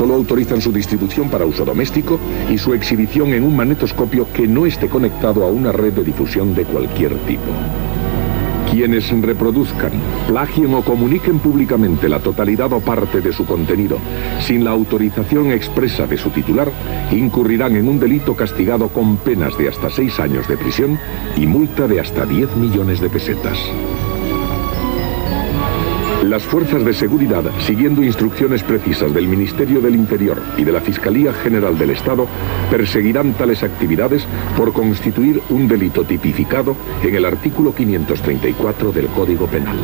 Solo autorizan su distribución para uso doméstico y su exhibición en un magnetoscopio que no esté conectado a una red de difusión de cualquier tipo. Quienes reproduzcan, plagien o comuniquen públicamente la totalidad o parte de su contenido sin la autorización expresa de su titular, incurrirán en un delito castigado con penas de hasta 6 años de prisión y multa de hasta 10 millones de pesetas. Las fuerzas de seguridad, siguiendo instrucciones precisas del Ministerio del Interior y de la Fiscalía General del Estado, perseguirán tales actividades por constituir un delito tipificado en el artículo 534 del Código Penal.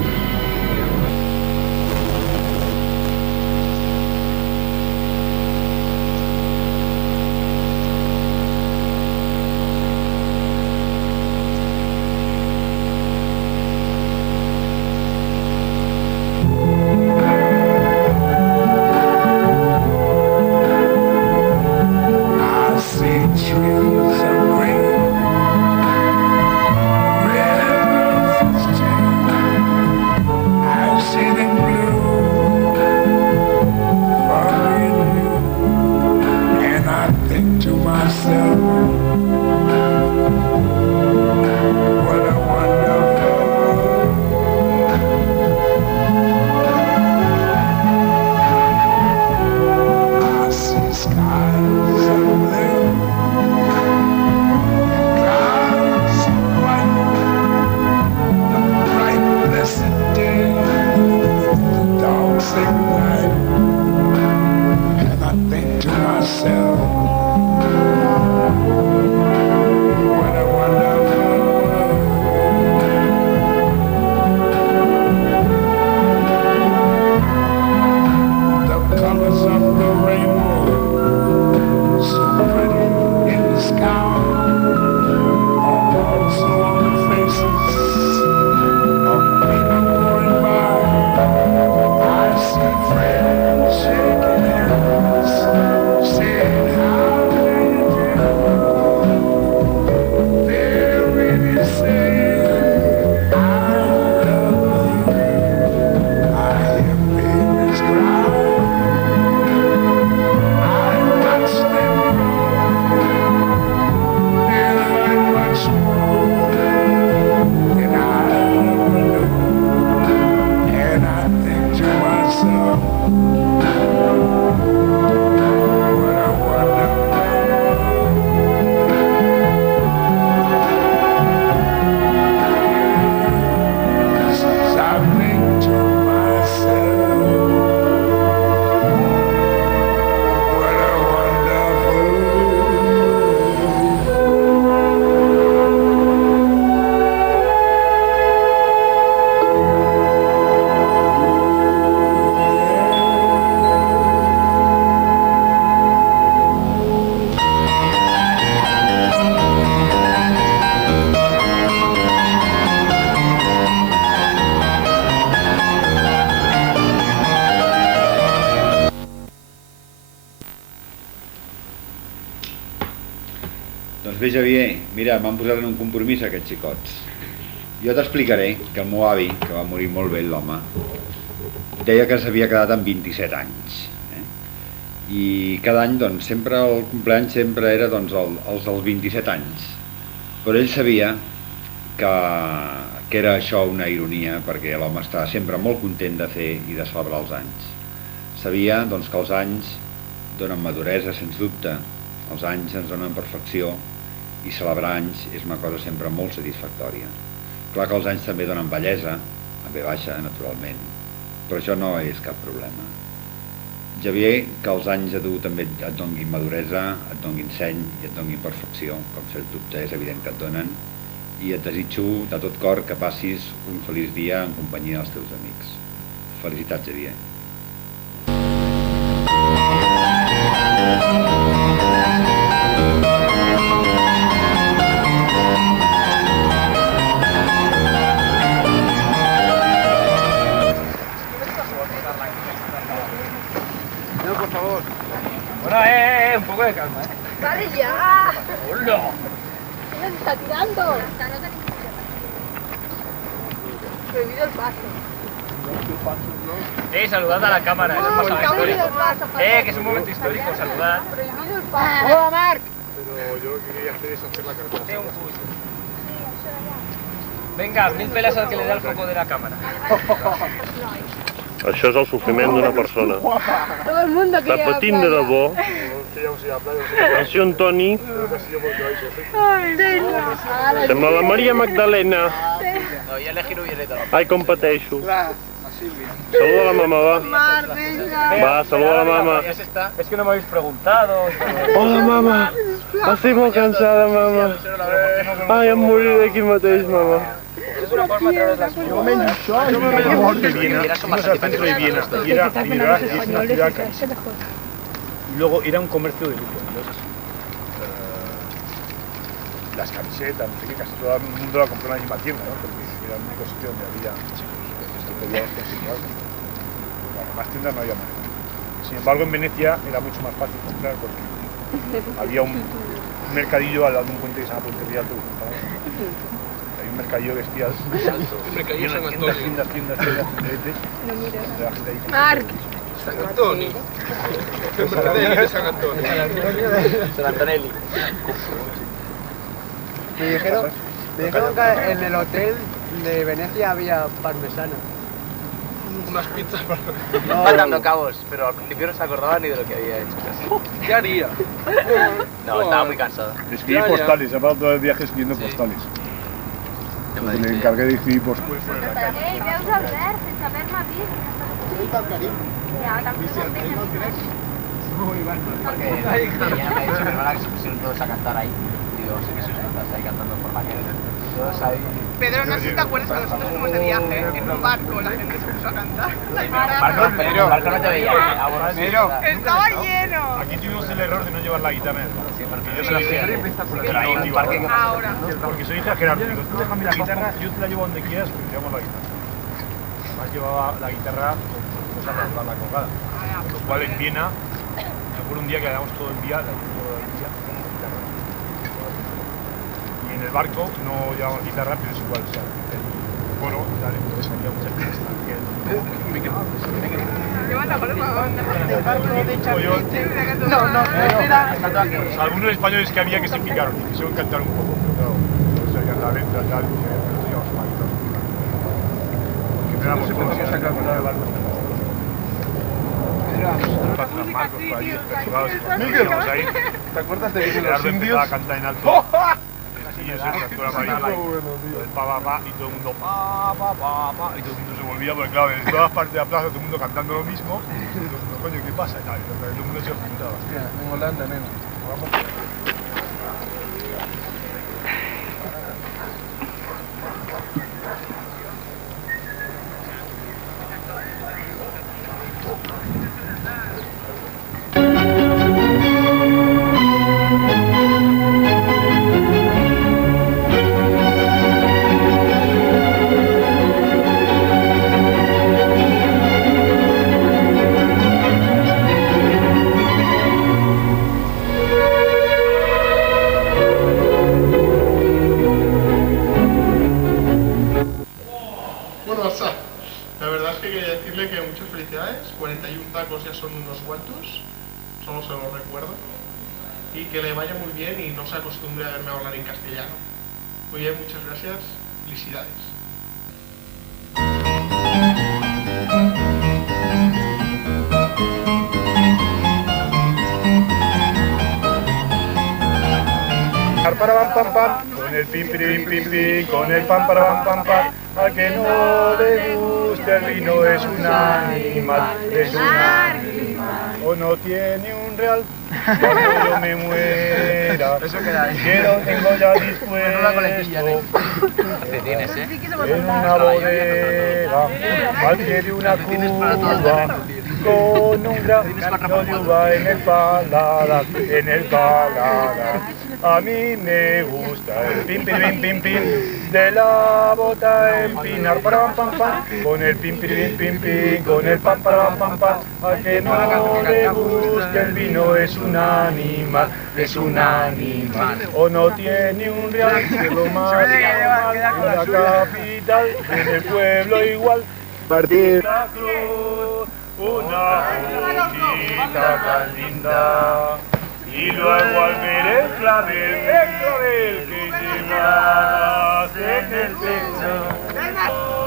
Doncs bé, Xavier, mira, m'han posat en un compromís aquests xicots. Jo t'explicaré que el meu avi, que va morir molt vell l'home, deia que s'havia quedat amb 27 anys. I cada any, doncs, sempre el compleany sempre era doncs, els dels 27 anys. Però ell sabia que era això una ironia, perquè l'home estava sempre molt content de fer i de celebrar els anys. Sabia doncs, que els anys donen maduresa, sens dubte, els anys ens donen perfecció, i celebrar anys és una cosa sempre molt satisfactòria. Clar que els anys també donen bellesa, en ve baixa, naturalment, però això no és cap problema. Xavier, que els anys a tu també et donguin maduresa, et donguin seny i et donguin perfecció, com sens dubte és evident que et donen, i et desitjo de tot cor que passis un feliç dia en companyia dels teus amics. Felicitats, Xavier. Por favor. Bueno, un poco de calma, ¡Vale ya! ¡Hola! ¿Quién se está tirando? Prohibido el paso. Saludad a la cámara, es un pasaje histórico. Que es un momento histórico, saludad. ¡Hola, Marc! Pero yo lo que quería hacer es hacer la carpeta. Venga, 1000 pelas al que le da el foco de la cámara. Això és el sofriment d'una persona. Todo el mundo Està quería patint de debò. El senyor Antoni sembla la Maria Magdalena. Ai, com pateixo. Saluda a la mamá, va. Va, saluda a la mamá. Es que no me habéis preguntado. Hola, mamá. Estic molt cansada, mamá. Ai, em moriré aquí mateix, mamá. Es una forma de traer las Yo me mejor que Viena, fuimos al centro de Viena y era una ciudad carísima. Y luego era un comercio de lujo, entonces las camisetas, no sé qué, casi todo el mundo la compró en la misma tienda, ¿no? Porque era el único sitio donde había pedíamos consignados. Más tiendas no había más. Sin embargo, en Venecia era mucho más fácil comprar porque había un mercadillo al lado de un puente que se llama Puente Rialto. Un mercadillo bestial. Un mercadillo San Antonio. Tiendas. Marc. San Antonio. El mercadillo de San Antonio. San Antonelli. Me dijeron que en el hotel de Venecia había parmesano. Unas pizzas para... Matando cabos, pero al principio no se acordaba ni de lo que había hecho. ¿Qué haría? No, estaba muy cansado. Escribí postales, he pasado todo el viaje escribiendo postales. Porque me encargué de escribir postales. Veus Albert, sense haver-me vist. Ja, també ho Porque ya me van a se pusieron todos a cantar ahí. Digo, sé que sois cantantes ahí cantando por la calle. Todos ahí. Pedro, no sé si te acuerdas que nosotros fuimos de viaje en un barco, la gente se puso a cantar. El barco no te veía. Estaba lleno. Aquí tuvimos el error de no llevar la guitarra en el barco. Yo se la Pero ahí en un parque que Ahora. Porque soy hija de Gerardo, digo, tú déjame la guitarra, yo te la llevo donde quieras, pero llevamos la guitarra. Además llevaba la guitarra con cosas para la colgada. Con lo cual en Viena, me acuerdo un día que quedamos todo el día, con la guitarra. Y en el barco no llevamos guitarra, pero es igual, o sea, el coro y tal, entonces había muchas cosas Levanta, por favor. Algunos españoles que había que se picaron y quisieron cantar un poco, pero claro, entonces había la letra tal, que nosotros llevamos una guitarra. Que éramos todos a cantar el barco. Los marcos por ahí, desperdigados, ahí. ¿Te acuerdas de Gerardo empezaba a cantar en alto. Y ese tractor amarillo, el pa, y todo el mundo pa, y todo el mundo se volvía, porque claro, en todas partes de la plaza todo el mundo cantando lo mismo, y todo el mundo, coño, ¿qué pasa? Y tal, y todo el mundo se apuntaba. En Holanda, nena. La verdad es que quería decirle que muchas felicidades, 41 tacos ya son unos cuantos, solo se los recuerdo, y que le vaya muy bien y no se acostumbre a verme hablar en castellano. Muy bien, muchas gracias, felicidades. Para pam pam, con el pim pim, con el pam para pam pam, al que no le guste el vino es un animal, o no tiene un real, cuando yo me muera, que lo tengo ya dispuesto, en una bodega, al pie de una cuba, con un grano de uva en el paladar, A mí me gusta el pim pim de la bota empinar para pam pam, con el pim pim, con el pam para pam pam. Al que no le guste el vino es un animal, o no tiene un real, que lo más normal en la capital, en el pueblo igual. Partir la cruz, una cosita tan linda. Y luego al ver el clavel que llevas en el pecho.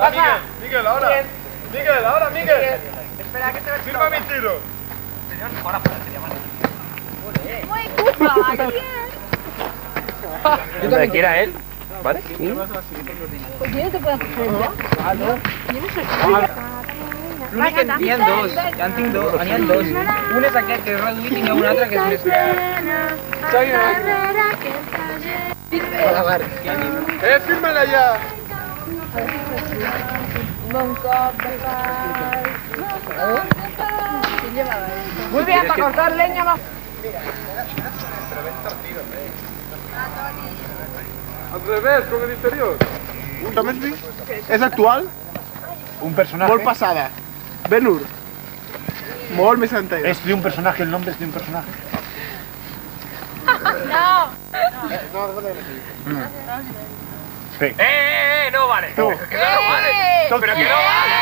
Va, Miguel, ahora. Miguel. Espera, que te ves. Firma mi tiro. Señor, ahora fuera, sería más. Muy cupa, Donde quiera él, ¿vale? pues yo no te puedo hacer ya. Yo no sé. L'únic que n'hi ha dos, ja en tinc dos, n'hi ha dos. Un és aquest que és reduït i n'hi ha un altre que és més gran. Fírmala ya. Bon cop de Muy bien, para cortar leña más. Al revés, con el interior. És actual? Un personaje. Molt passada. Ben-Hur. Molt més antiga. Es de un personaje, el nombre es de un personaje. No. Sí. No vale. Tu. Que no vale. Pero que no vale.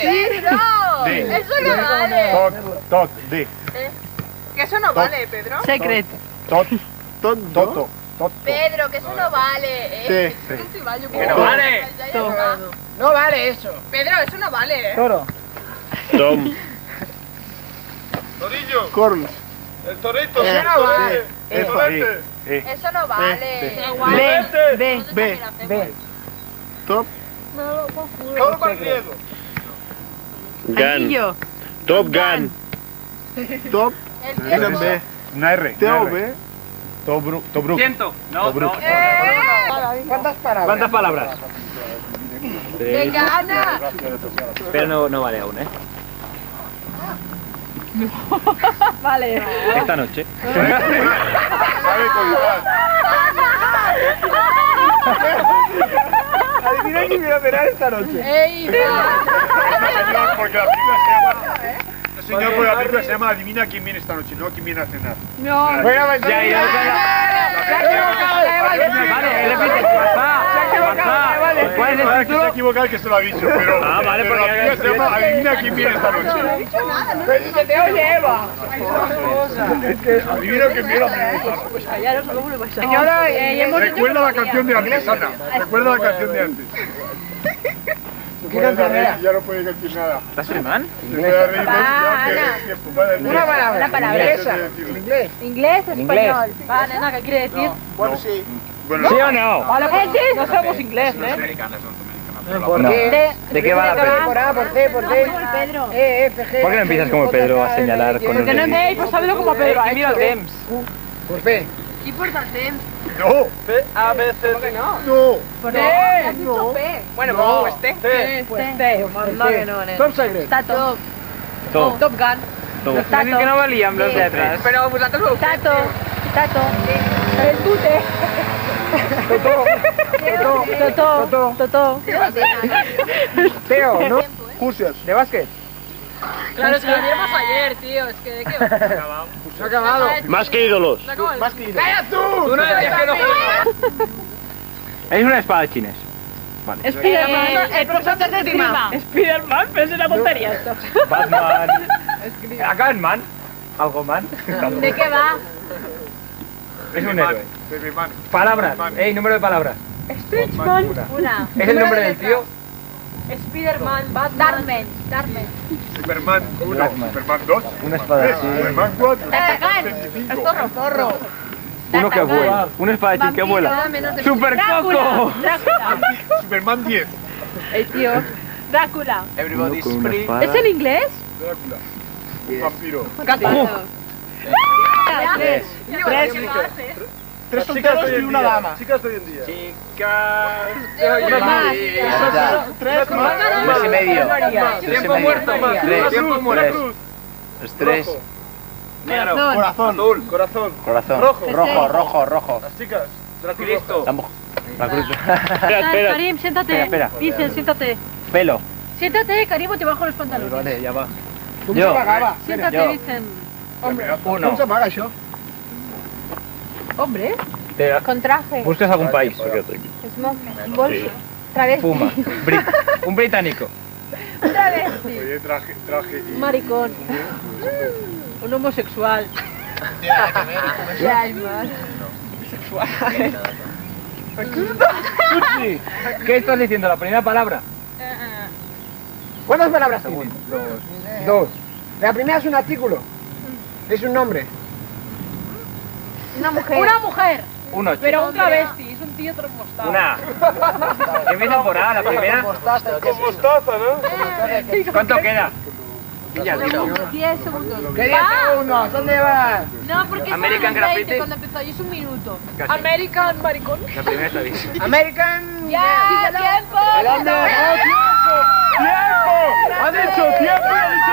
Pedro. Sí. Eso no vale. Tot, de. Que eso no vale, Pedro. Secret. Toto. Pedro, que eso no vale. Sí. Que no vale. No vale eso. Pedro, eso no vale, Toro. Tom. Torillo. Corns. El torito. Eso no vale. El torete. Eso no vale. B. Top. Todo para riego. Anillo. Top Gun. Top. És en B. Una R. T-O-B. Tobruk. Siento. No, no. ¿Cuántas palabras? ¡Me gana! Pero no vale aún, ¿eh? Vale. Esta noche. Sabe contar. Adivina quién viene a cenar esta noche. ¡Ey! Porque la película se llama... Señor, porque la película se llama Adivina quién viene esta noche, no quién viene a cenar. No. Bueno, Ya, Vale, repite. ¿Cuál es el que se ha título? equivocado que se lo ha dicho, pero... vale, pero porque la película se llama Adivina quién viene esta noche. Se te oye, Eva. Adivina quién viene a cenar. Señora, Recuerda la canción de antes, Ana. Recuerda la canción de antes. ¿Qué canción era? Ya no puede decir nada. ¿Estás alemán? Se puede reír tiempo. Una palabra. Una palabra. Inglesa. Inglés. Inglés, español. Vale, nada, ¿qué quiere decir? Bueno, sí. Bueno, ¿Sí o no? No somos inglés, ¿eh? ¿Por qué? ¿De qué va la peli? Por A, por C, por D. Pedro. E, F, G. ¿Por qué no empiezas como Pedro a señalar con Porque no el me dedito? hay, pues sábelo como Pedro. Ahí mira el Dems. Por P. ¿Qué importante? no. A, B, C. ¿Por qué no? No. Por D. has dicho P. Bueno, No. pues T. Pues T. No, que no, Top Secret. Tato. Top. Top Gun. Tato. Que no valían los de atrás. Pero pues antes lo Tato. Tato. El tute. Toto. Teo, ¿no? Cursios. De básquet. Claro, es que lo vimos ayer, tío. Es que de qué va. Se ha acabado. Más que ídolos. Más que ídolos. ¡Calla tú! Tú no decías que no Es una espada chines. Vale. Spiderman. El profesor de esgrima. Spiderman, pero es una tontería esto. Batman. Acá en man. Algo man. ¿De qué va? Es un héroe. Babyman. Palabras. Número de palabras. Stitchman. Una. ¿Es el nombre del tío? Spiderman. Batman. Darmen. Superman 1, Blackman. Superman 2, Una espada Superman 3, así. Superman 4, Tatacan. 25. Zorro. Uno que vuela. Un espadachín que vuela. ¡Super Coco! Superman 10. El tío. Drácula. Everybody's Con una free. espada. ¿Es en inglés? Drácula. Un vampiro. Tres solteros y una dama. Chicas de hoy en día. Tres más. Mes y medio. Tiempo muerto. Tres. Tiempo muerto. Tres. Corazón. Azul. Corazón. Corazón. Rojo. Rojo. Las chicas. Cristo. La cruz. Espera. Karim, siéntate. Espera. Vicen, siéntate. Pelo. Siéntate, Karim, o te bajo los pantalones. Vale, ya va. Com se pagava? Siéntate, Yo. Vicen. Com Uno. se paga això? Hombre. Con traje. Buscas algún país. Smoke. Bolso. Travesti. Puma. Un británico. Un travesti. Oye, traje y... Maricón. Un homosexual. Ya hay más. Tutsi, ¿qué estás diciendo? ¿La primera palabra? ¿Cuántas palabras tiene? Dos. La primera es un artículo. Es un nombre. Una mujer. Una mujer. Un 8. Pero un travesti. Es un tío trombostado. Una. Empieza por A, la primera. Con mostaza, ¿no? ¿Cuánto queda? 10 segundos. ¿Qué 10 segundos? ¿Dónde vas? No, porque American son 20 Graffiti. cuando empezó y es un minuto. Casi. American maricón. La primera está bien. American... ¡Ya! ¡Tiempo! ¿Dónde? ¡Tiempo! ¡Ha dicho tiempo y ha dicho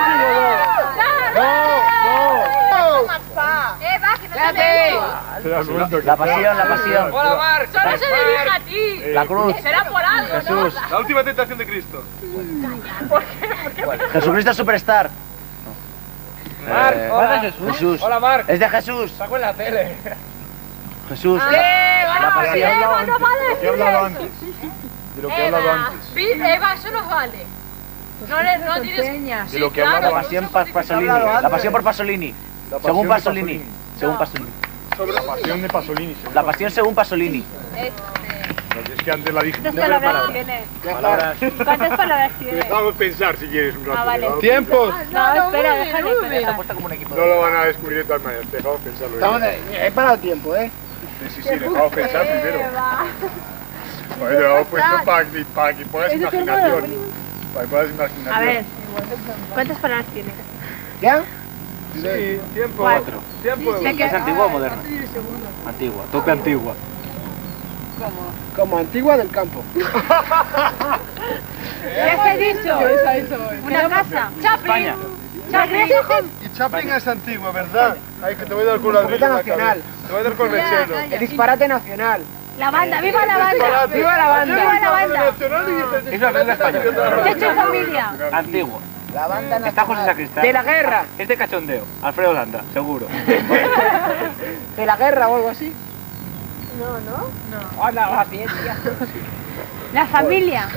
Va, que no te veo. La pasión. Hola, Marc. Solo se dirige a ti. La cruz. Será por algo, Jesús. La última tentación de Cristo. ¿Por qué? Jesucristo Superstar. Marc, hola. Jesús. Hola, Marc. Es de Jesús. Saco en la tele. Jesús. ¡Eva! La pasión. ¡Eva, no vale ¿De qué he hablado decir antes? eso! De lo que he hablado antes. Eva, eso no vale. No tienes... De lo que he La hablado pasión por Pasolini. La pasión por Pasolini. La Según pasión de Pasolini. Según Pasolini. Sobre la pasión de Pasolini. La pasión según Pasolini. Es que antes la dije. ¿Cuántas palabras tiene? ¿Cuántas palabras tiene? Déjame pensar si quieres un rato. Ah, vale. ¡Tiempos! No, espera, déjame pensar. No lo van a descubrir de todas maneras. Dejamos pensarlo. He parado tiempo, ¿eh? Sí, dejamos pensar primero. Joder, lo hemos puesto para que pongas imaginación. Para que pongas imaginación. A ver, ¿cuántas palabras tiene? ¿Ya? Sí, tiempo. 4. Tiempo. ¿Es antigua o moderna? Antigua. Tope antigua. Como antigua del campo. ¿Qué te he dicho? Una casa. España. Chaplin. Y Chaplin es antigua, ¿verdad? Ay, que te voy a dar con la Poeta nacional. Te voy a dar con lechero. El disparate nacional. La banda, viva la banda. ¡Viva la banda! ¡Viva la banda! Eso es de España. Checho y familia. Antiguo. La banda Está José Sacristán. De la guerra. Es de cachondeo. Alfredo Landa, seguro. De la guerra o algo así. No. Hola, la ciencia. La familia.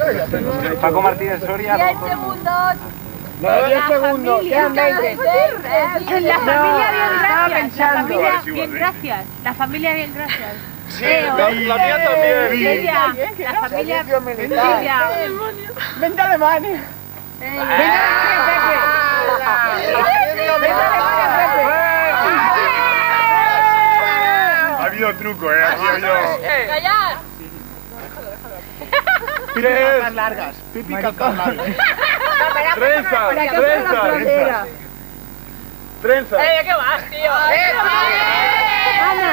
Paco Martínez Soria. 10 segundos. 10 segundos. Quedan 20. La familia bien estaba gracias. La pensando. familia Vale, sí, bien vale. gracias. La familia bien gracias. Sí, la mía también. Silvia, la familia Servicio militar. Silvia. Vente a Alemania. Vente a Ha habido truco, aquí ha habido... ¡Callar! Tres. largas. Típicas largas. Trenza. Trenza. ¿Qué vas, tío? Ana.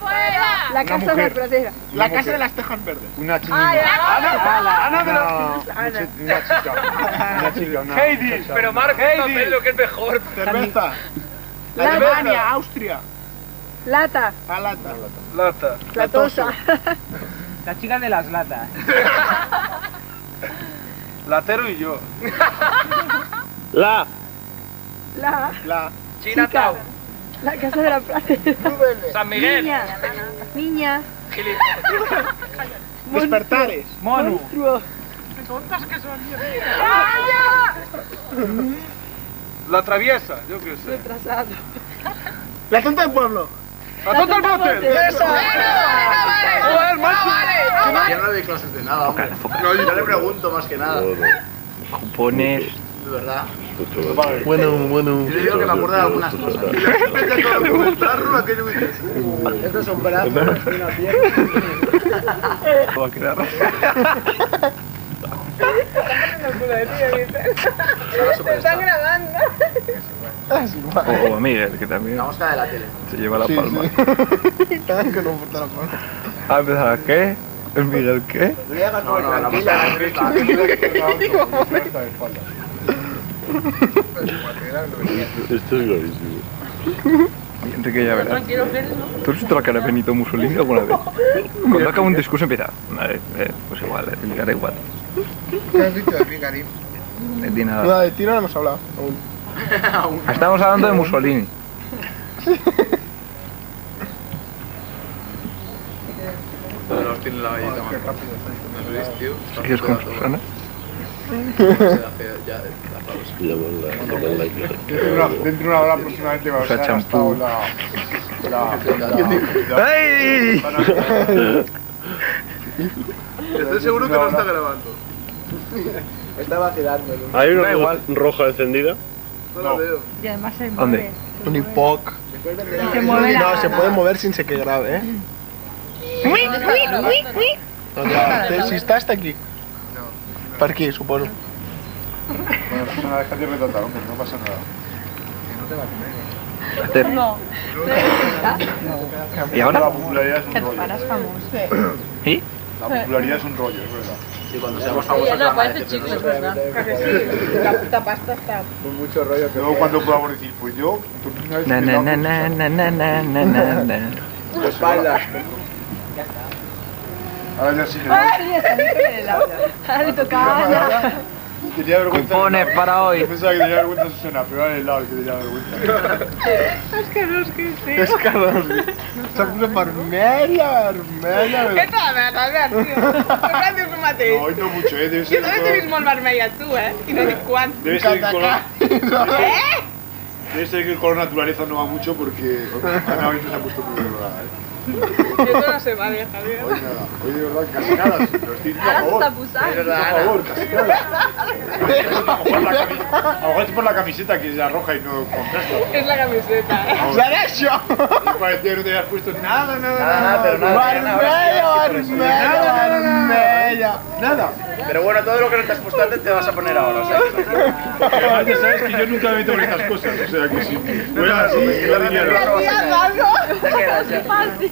¡Fuera! La casa de la pradera. La casa de las tejas verdes. Una chinita. Ana de una chica. Una chica, Heidi, pero Marc Heidi, lo que es mejor. Cerveza. Alemania, Austria. Lata. Lata. Latosa. La chica de las latas. Latero y yo. La. La Chinatown. La casa de la pradera. San Miguel. Niña. Despertares. Monu. Monstruo. La traviesa, yo qué sé. Retrasado. La tonta del pueblo. ¡La tonta del bote! ¡Eso! ¡Joder, macho! Yo no doy clases de nada, hombre. No, yo le pregunto más que nada. Cupones. De verdad. Bueno. Yo le digo que me acuerdo de algunas cosas. Y la gente me acaba de preguntarlo aquello que dices. Estos son brazos y una pierna. Va a quedar. Te están grabando. O a Miguel, que también La mosca de la tele. se lleva la palma. Que no importa la palma. ¿A empezar qué? ¿El Miguel qué? No, la mosca de la tele. Esto es gravísimo. Enrique, ya verás. ¿Tú has visto la cara de Benito Mussolini alguna vez? Cuando acaba un discurso empieza. Vale, pues igual, mi cara igual. ¿Qué has dicho de Picarín? No tiene nada. Nada, de tiro no hemos hablado aún. Estamos hablando de Mussolini. tiene la galleta más rápido. ¿No lo veis, tío? ¿Sigues con Susana? Dentro de una hora aproximadamente va a estar champú. ¡Ey! Estoy seguro que no está grabando. Está vacilando. ¿Hay una roja encendida? No la veo. Y además se mueve. ¿Dónde? Un hipoc. Se mueve la... No, se puede mover sin que grabe, ¿eh? Si está hasta aquí. Per aquí, suposo. Bueno, Susana, déjate retratar, hombre, no pasa nada. No. ¿Y ahora? La popularidad es un rollo. Harás famoso. ¿Sí? La popularidad es un rollo, es verdad. Y cuando seamos Oye, famosos no, van a parece decir chicles, cosas. ¿verdad? Que sí, la puta pasta está... Con mucho rollo. Luego cuando podamos decir, pues yo... Na na na na na na na na na. Espaldas. Ahora ya sí. Ahora le tocaba. Tenía vergüenza. Cupones para hoy. Yo pensaba que tenía vergüenza Susana, pero era el lado que tenía vergüenza. És que no, sí. Se puso vermella. Què tal, Albert, tio? Sempre dius el mateix. No, hoy no mucho, debe Jo ser... també t'he vist molt vermella, tu, I no dic quan. Debe ser el color... Eh? Debe ser que el color naturaleza no va mucho porque Ana hoy no se ha puesto muy colorada, Eso no se vale, Javier. Hoy nada, hoy de verdad casi nada, lo estoy diciendo a favor. Està posant. Por favor, casi nada. A lo mejor es por la camiseta que es la roja y no contrasta. És la camiseta, ¡Será yo! Parecía que no te habías puesto nada. Nada. Pero bueno, todo lo que no te has puesto antes te vas a poner ahora, o sea. Además ya sabes que yo nunca me meto en estas cosas, o sea que sí. Bueno, así, yo diría no. Te quedas ya.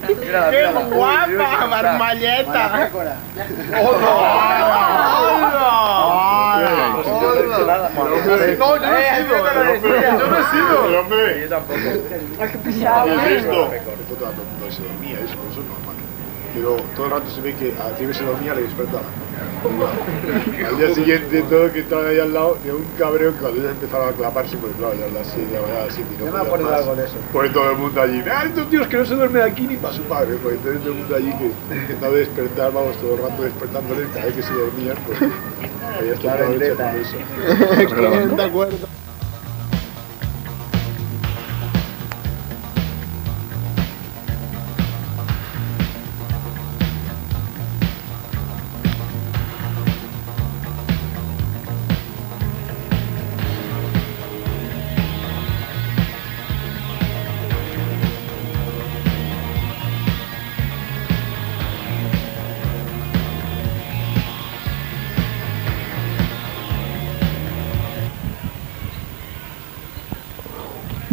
Mírala, ¡Qué mírala. guapa, marmalleta! No, yo no he sido. Hombre. Yo tampoco. ¿Qué es esto? No se dormía, eso es normal. Pero todo el rato se ve que a ti que se dormía le despertaba. Al día siguiente, todo que estaba ahí al lado, de un cabreo que cuando ellos empezaron a claparse, pues claro, ya a las 7 de la mañana, así, no me acuerdo de algo de eso. Pues todo el mundo allí, ¡ah, estos tíos que no se duermen aquí ni para su padre! Pues entonces todo el mundo allí que intentaba despertar, vamos, todo el rato despertándoles, cada vez que se dormían, pues había estado echando eso. De acuerdo.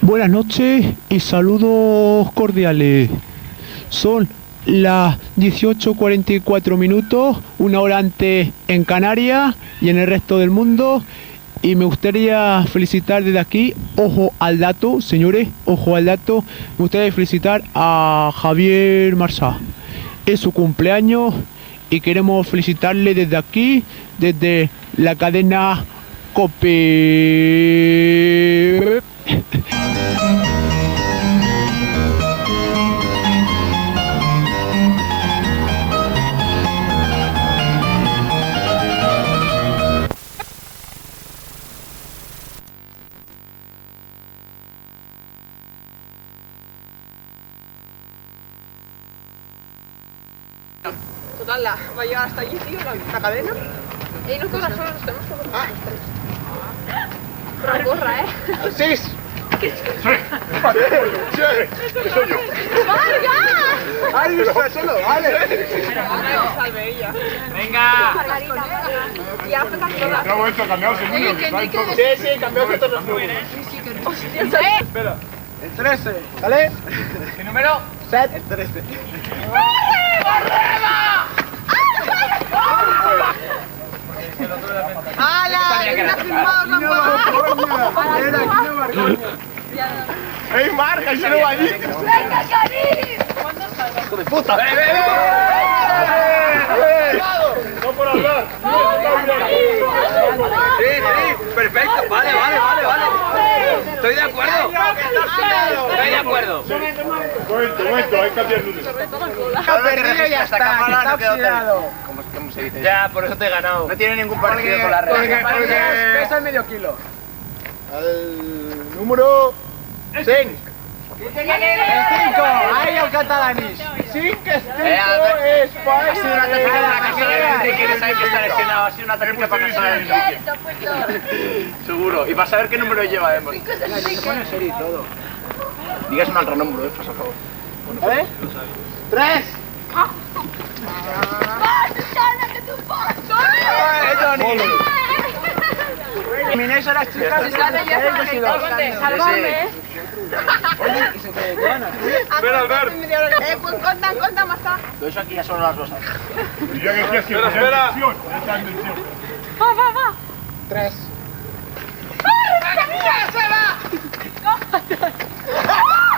Buenas noches y saludos cordiales. Son las 18:44 minutos, una hora antes en Canarias y en el resto del mundo. Y me gustaría felicitar desde aquí, ojo al dato, señores, ojo al dato. Me gustaría felicitar a Javier Marsá. Es su cumpleaños y queremos felicitarle desde aquí, desde la cadena COPE. Total, va a llegar hasta allí, tío, la cadena. Y nosotros solo nos tenemos que correr. Corra, corra, ¡Sí! ¿Qué soy yo. ¡Marga! ¡Ay, está solo! ¡Vale! Salve ella. Venga. Y ahora faltan todas. No, momento, cambiamos el número. Oye, ¿Saben todos? Sí, cambiamos todos los números. Hostia, Espera. El 13, ¿vale? ¿Qué número? 7. El 13. ¡Hala! ¡Está firmado, ¡Ey, marca! ¡Y se lo va allí! ¡Venga, Karim! ¡Hijo de puta! ¡No por hablar! Sí, perfecto, vale. Estoy de acuerdo. Estoy de acuerdo. Momento, hay que cambiar el número. Perdido ya está oxidado. ¿Cómo se dice? Ya, por eso te he ganado. No tiene ningún parecido con la realidad. Porque pesa medio kilo. Al número 5. El 5, ahí el catalanis. 5 es 5, es 5. Ha sido una táctica de la casa de Enrique, que sabe que está lesionado. Ha sido una táctica para casa de Enrique. Seguro. Y para saber qué número lleva, además. Se pone serio y todo. Digas mal renúmero, por favor. ¿Ves? 3. Eliminéis a las chicas y Salvadme. Oye, y se te llevan a ti. Espera, Albert. Pues conta más. Todo eso aquí ya son las rosas. Espera. Va. 3.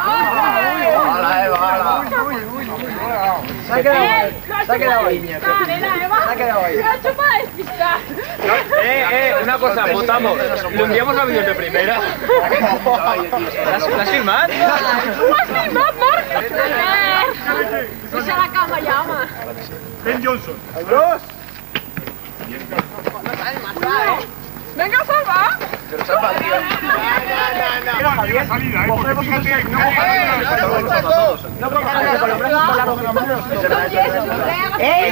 ¡Hala, Eva! Se ha quedado ahí. Se ha quedado ahí. Una cosa, votamos. ¿Lo enviamos a vídeos de primera? ¿Las filmas? Esa la cama llama. Ben Johnson. Al 2. Venga, salva. Pero salva, tío. Mira salida, porque fíjate. No pongas con los brazos por la boca. ¡Ey!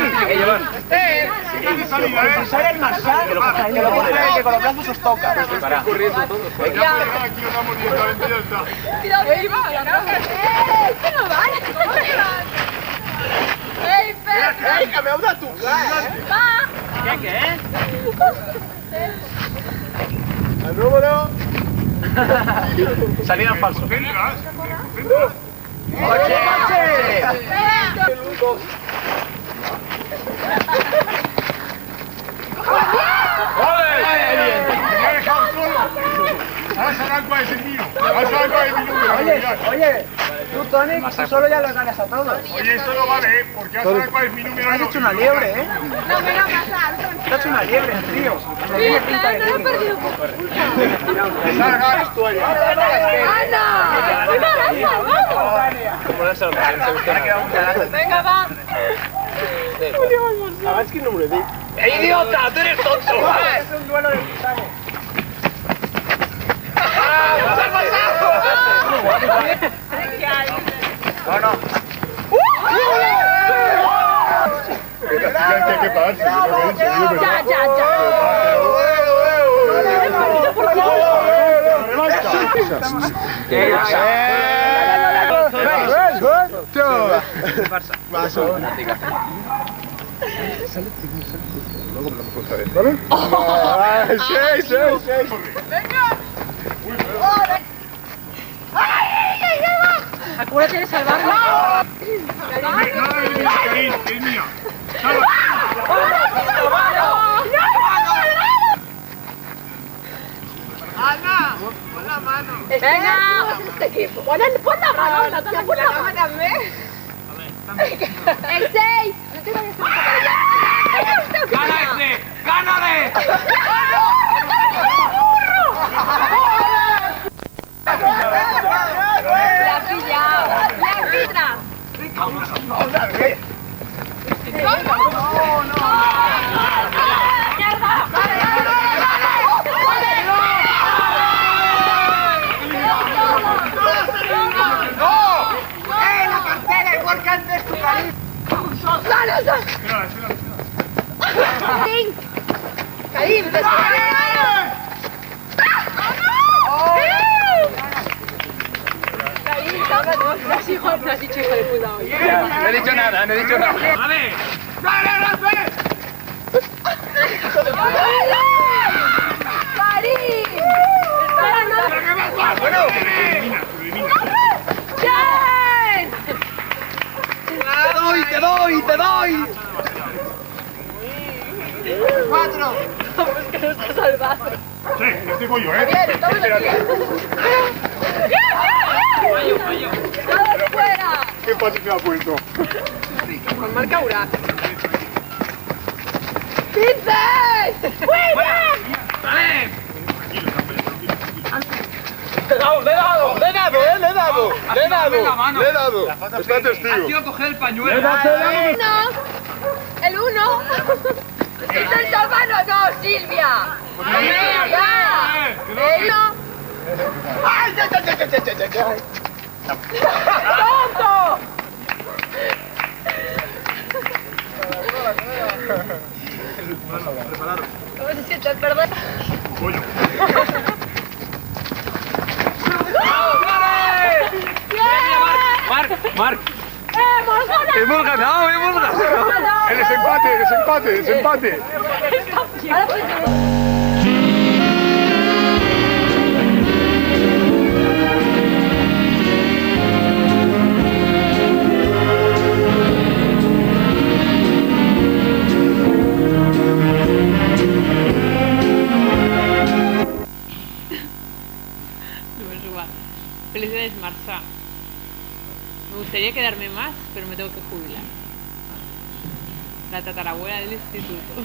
Si sale el Marshall, que lo coja que con los brazos os toca. Para. Corriendo todos. Aquí nos damos directamente y ya está. ¡Que no vale! ¡Ey, Pepe! ¡Ey, que me auda tu cara! ¿Qué? Al número. Salida en falso. ¡Oche! Ahora se arranca ese mío. Ahora se arranca ese número. Oye, tú, Tony, tú solo ya los ganas a todos. Oye, esto no vale, porque ahora se arranca mi número. Has hecho una liebre, ¿eh? No, venga, más alto. Has hecho una liebre, tío. Me tiene pinta de liebre. Salga esto allá. ¡Ana! ¡Me has salvado! Venga, va. Abans quin número he dit? ¡Idiota! ¡Tú eres tonto! És un duelo de gusano. ¡Nos has pasado! No. Hay que pararse. Acuérdate de salvarlo. Es mía. Ana, pon la mano. Venga. Pon la mano. Pon la mano también. El 6. No te vayas a ¡Gana ese! ¡Gánale! La ha pillado. La pitra. La cartera, igual que antes tu cariño. Karim, te No has dicho hijo de puta hoy. No he dicho nada, ¡Vale! ¡Karim! Bueno. ¡Bien! ¡Te doy! 4. Vamos, que nos está salvando. Sí, este voy yo, ¿eh? Bien, estamos aquí. ¡Bien! ¡Todos fuera! Qué fácil me ha puesto. Con marca Ura. ¡Vincent! ¡Muy bien! ¡Vale! Está testigo. Ha sido coger el pañuelo. El 1. ¿Es el Salvano? No, Silvia. ¡Ay, ya! ¡Tonto! ¿Cómo se siente el perder? Marc. ¡Hemos ganado! El desempate. Ahora pues... Felicidades, Marza. Me gustaría quedarme más, pero me tengo que jubilar. La tatarabuela del instituto.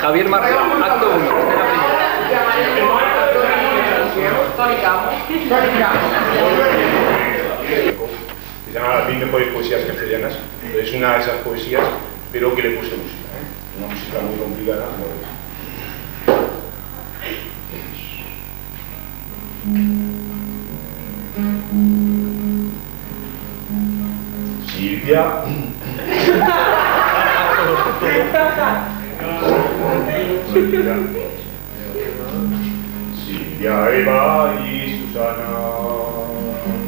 Javier Marcelo, acto 1. Se llama Las mejores poesías castellanas. Es una de esas poesías, pero que le puse música. Una música muy complicada. Silvia. Silvia, Eva y Susana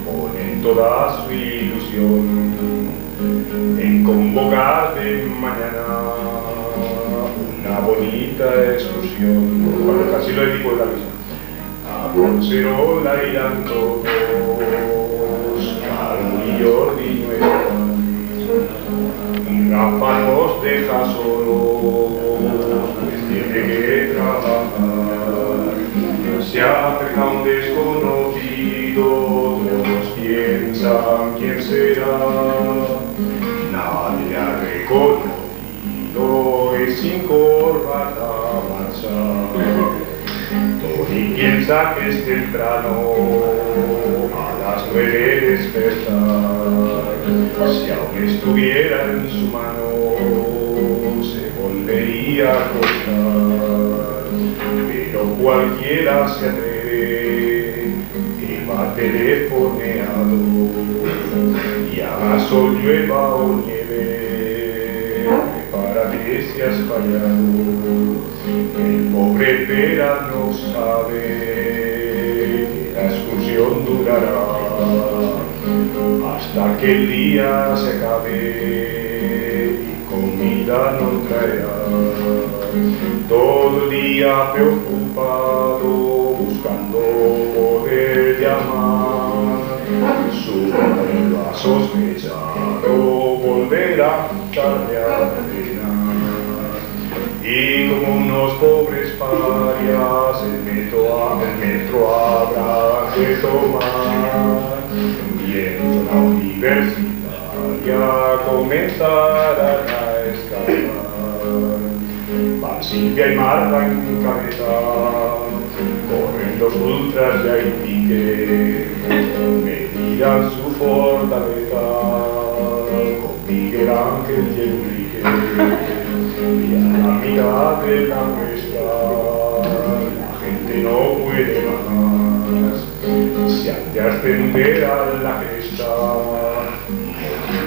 ponen toda su ilusión en convocarte mañana una bonita excursión. Cuando casi lo digo de la misa. A a Bolserola irán todos, Carlos y Jordi no están, y Rafa los deja solos, pues tiene que trabajar. Se acerca un desconocido, todos piensan quién será, nadie ha reconocido, es sin corbata marcha. Tony piensa que es temprano, a las 9 despertar, si aún estuviera en su mano, se volvería a acostar, pero cualquiera se atreve, que va telefoneado, y haga sol, llueva o nieve, para que seas fallado. El pobre Pera no sabe que la excursión durará hasta que el día se acabe y comida no traerá. Todo el día preocupado buscando poder llamar, su vuelo ha sospechado volverá tarde a cenar. Y como unos pobres parias el metro habrá que tomar, y en la universitaria comenzarán a escapar. Van Silvia y Marta en cabeza, corren los ultras ya en pique, medirán su fortaleza con Miguel Ángel y Enrique. Y a la mitad de la cuesta la gente no puede más, se han de ascender a la cresta,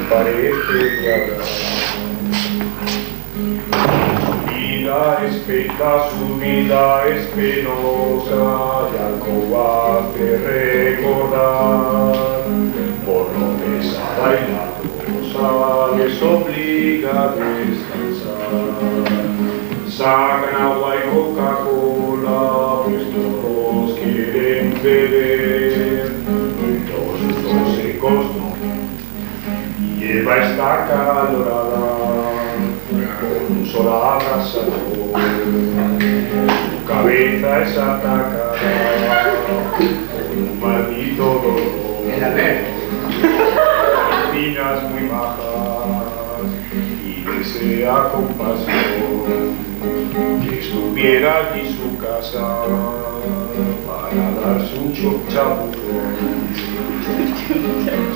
parece que habrá. Su vida es penosa y algo hace recordar, por lo pesada y la cosa les obliga a descansar. Sacan agua y Coca-Cola, pues todos quieren beber, los dos secos no. Lleva esta calorada con un sol abrasador, su cabeza es atacada con un maldito dolor. Espinas muy bajas y desea compasión, que estuviera allí su casa para darse un chapuzón.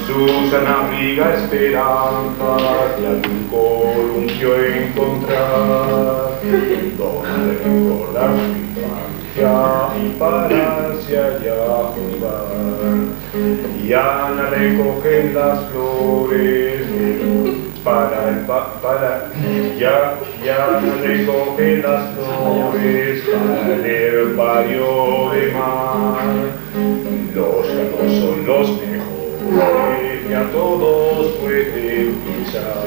Susana abriga esperanzas y algún columpio encontrar, donde recordar su infancia y pararse allá a jugar. Y Ana recoge las flores ya recoge las flores para el herbario de mar. Los gatos son los mejores y a todos pueden pisar.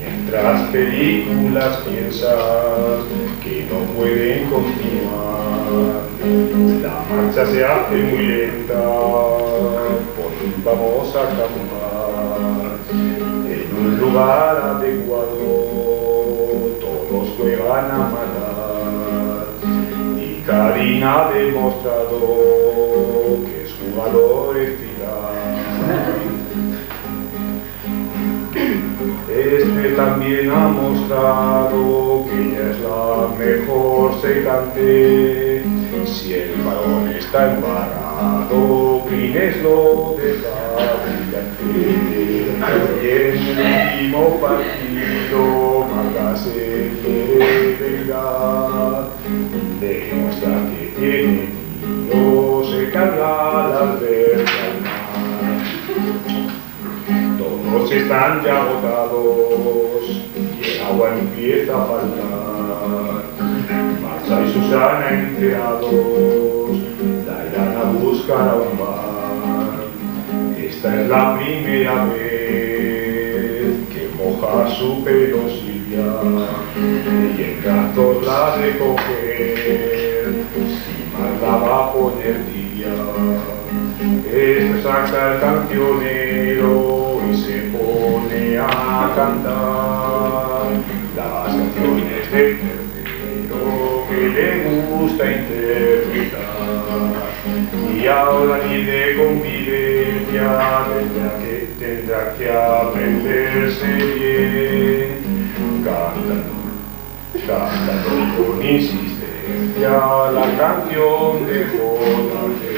Mientras películas piensas que no pueden continuar, la marcha se hace muy lenta, por fin vamos a acampar en un lugar adecuado, todos juegan a matar, y Karina ha demostrado que es jugador eficaz. Este también ha mostrado que ella es la mejor secante. Si el balón está embarrado, Crines lo deja brillante. Y en el último partido, Marta se quiere vengar. Demuestra que tiene tiro, se carga al adversario. Todos están ya agotados y el agua empieza a faltar. Marcha y Susana enterados la irán a buscar a un bar. Esta es la primera vez que moja su pelo Silvia y en brazos la recoge. cancionero y se pone a cantar las canciones de tercero que le gusta interpretar. Y ahora ni de convivencia tendrá que aprenderse bien, cantando con insistencia la canción de J.G.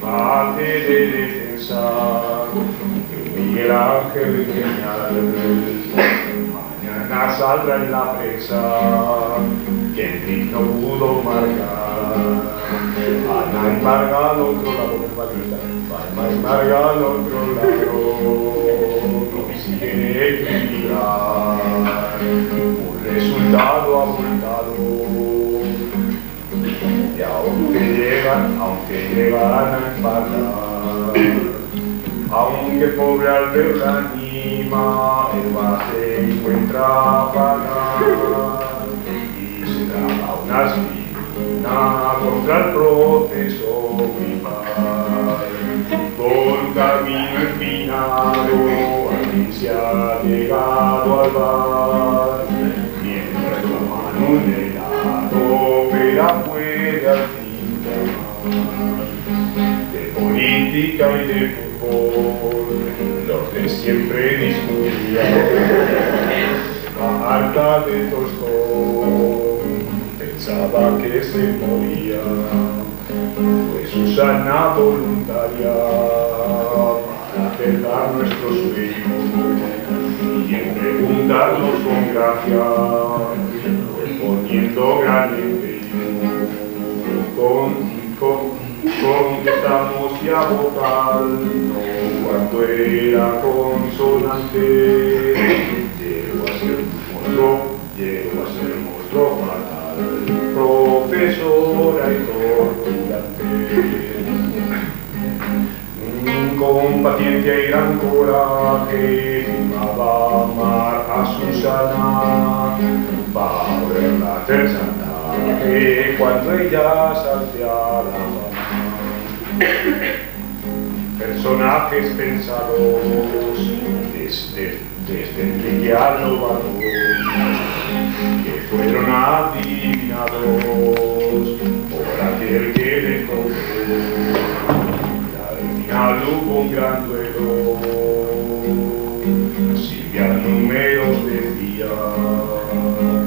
Parte de defensa Miguel Ángel Genial. Mañana saldrá en la prensa que Enrique no pudo marcar. Ana embarga al otro lado, Palma embarga al otro lado, no consiguen equilibrar un resultado abultado. Y aunque llegan a empatar, aunque pobre Albert la anima, el base encuentra pagar y se traga una espina contra el profesor rival. Por camino empinado, alguien se ha llegado al bar, mientras toman un helado, pero puede al fin llamar. De política y de fútbol, los de siempre discutían. Marta de Tostón pensaba que se moría, fue Susana voluntaria para acercar nuestros sueños y en preguntarnos con gracia fue poniendo gran empeño. Contestamos ya vocal, no cuando era consonante, llegó a ser monstruo fatal, profesora y torturante. Con paciencia y gran coraje firmaba amar a Susana, para poderla hacer chantaje cuando ella salte a la fama. Personajes pensados desde Enrique Alvarado, que fueron adivinados por aquel que le contó. Y al final hubo un gran duelo, Silvia Números decía,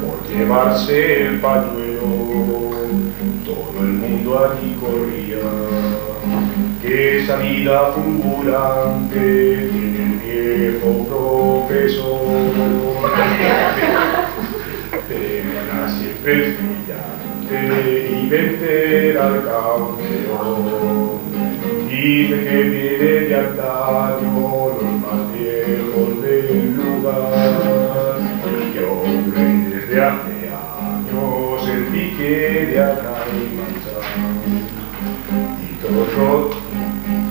por llevarse el pañuelo, todo el mundo allí corría. Qué salida fulgurante tiene el viejo profesor, termina siempre brillante y vencer al campeón. Dice que viene de antaño los más viejos del lugar, y que hombre desde hace años el pique de acá y manchar.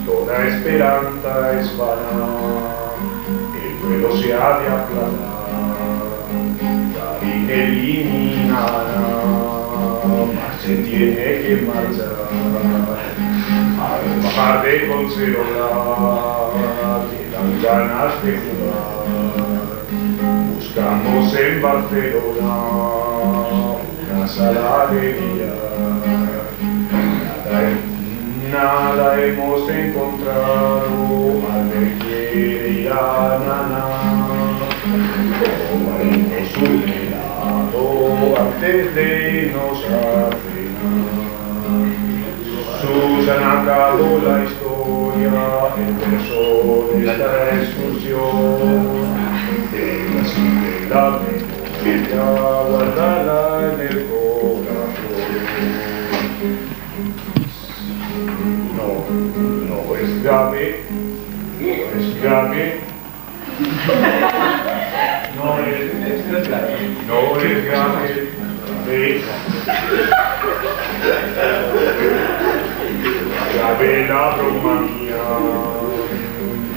Toda esperanza es vana, el duelo se ha de aplanar, Darín eliminará, más se tiene que marchar. Al bajar de Concerola quedan ganas de jugar, buscamos en Barcelona una sala de billar. Nada hemos encontrado, al quiere ir a Nana, tomaremos un helado antes de irnos a cenar. Susana acabó la historia, el verso de esta excursión, de la simple la memoria, guardala en el corazón. No es grave, no es grave, no es grave, grave la broma mía,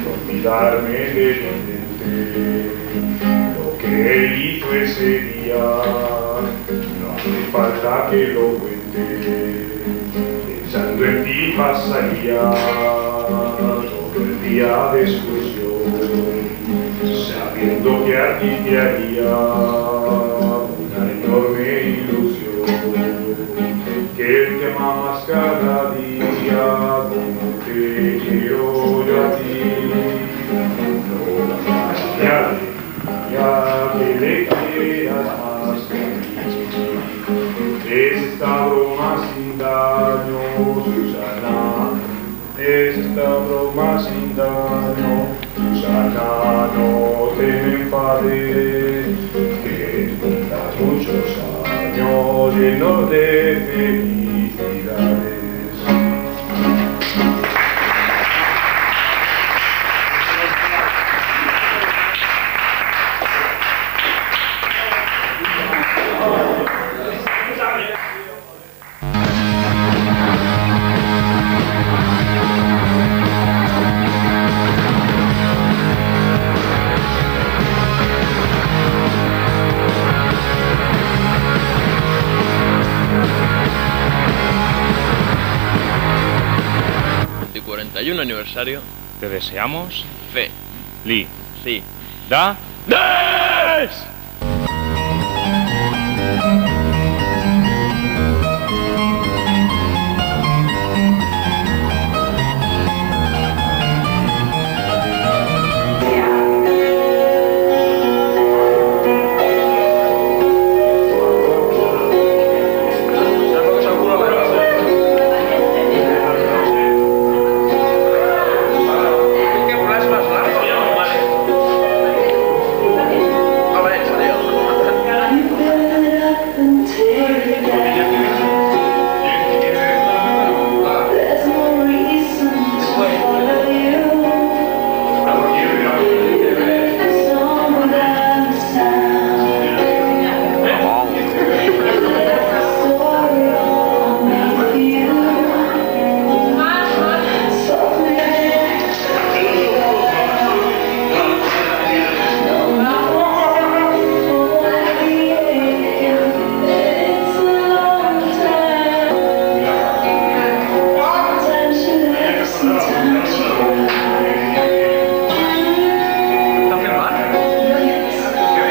olvidarme de Vicente, lo que él hizo ese día, no hace falta que lo cuente, pensando en ti pasaría todo el día de excursión, sabiendo que aquí te haría una enorme ilusión, que el que amas cada día como te quiero yo a ti, no la ya que le quieras más que a mí. Esta broma sin daño, Susana, esta broma sin daño, Susana, no te enfades, que tendrás muchos años llenos de felicidades. Y 41 aniversario. Te deseamos Fe. Li. Sí. Da. ¡Des!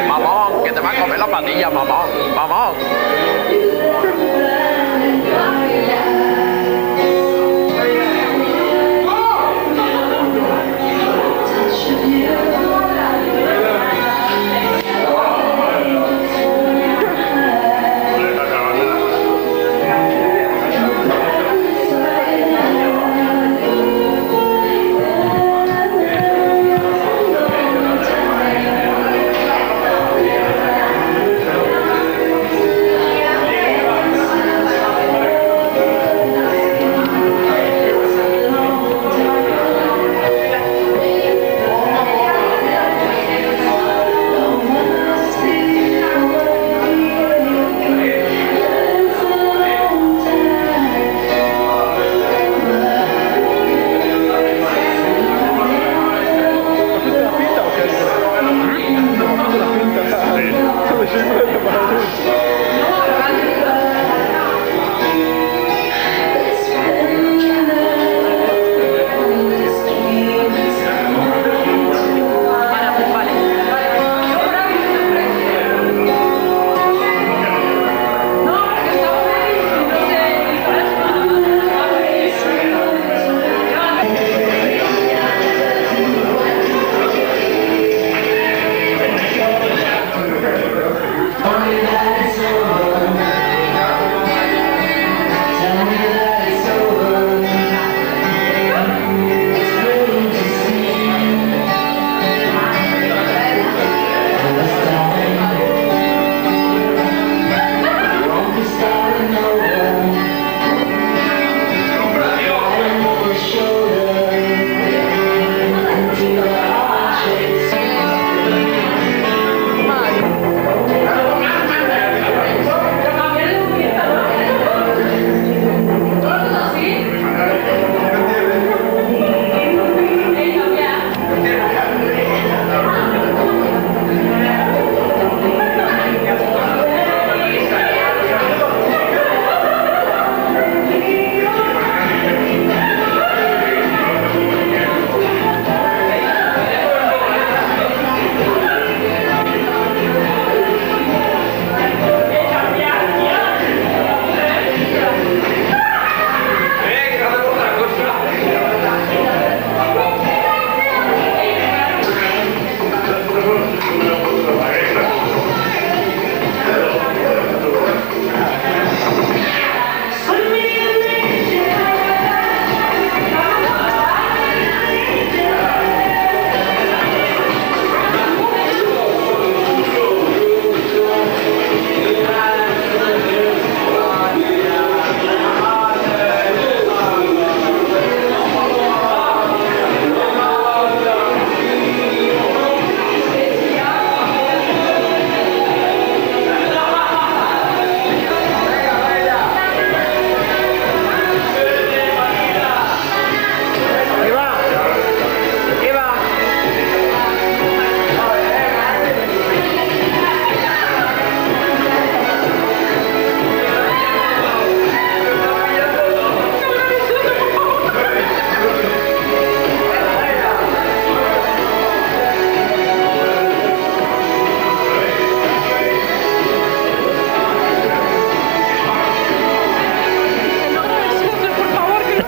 Mamón, que te va a comer la patilla, mamón, mamón.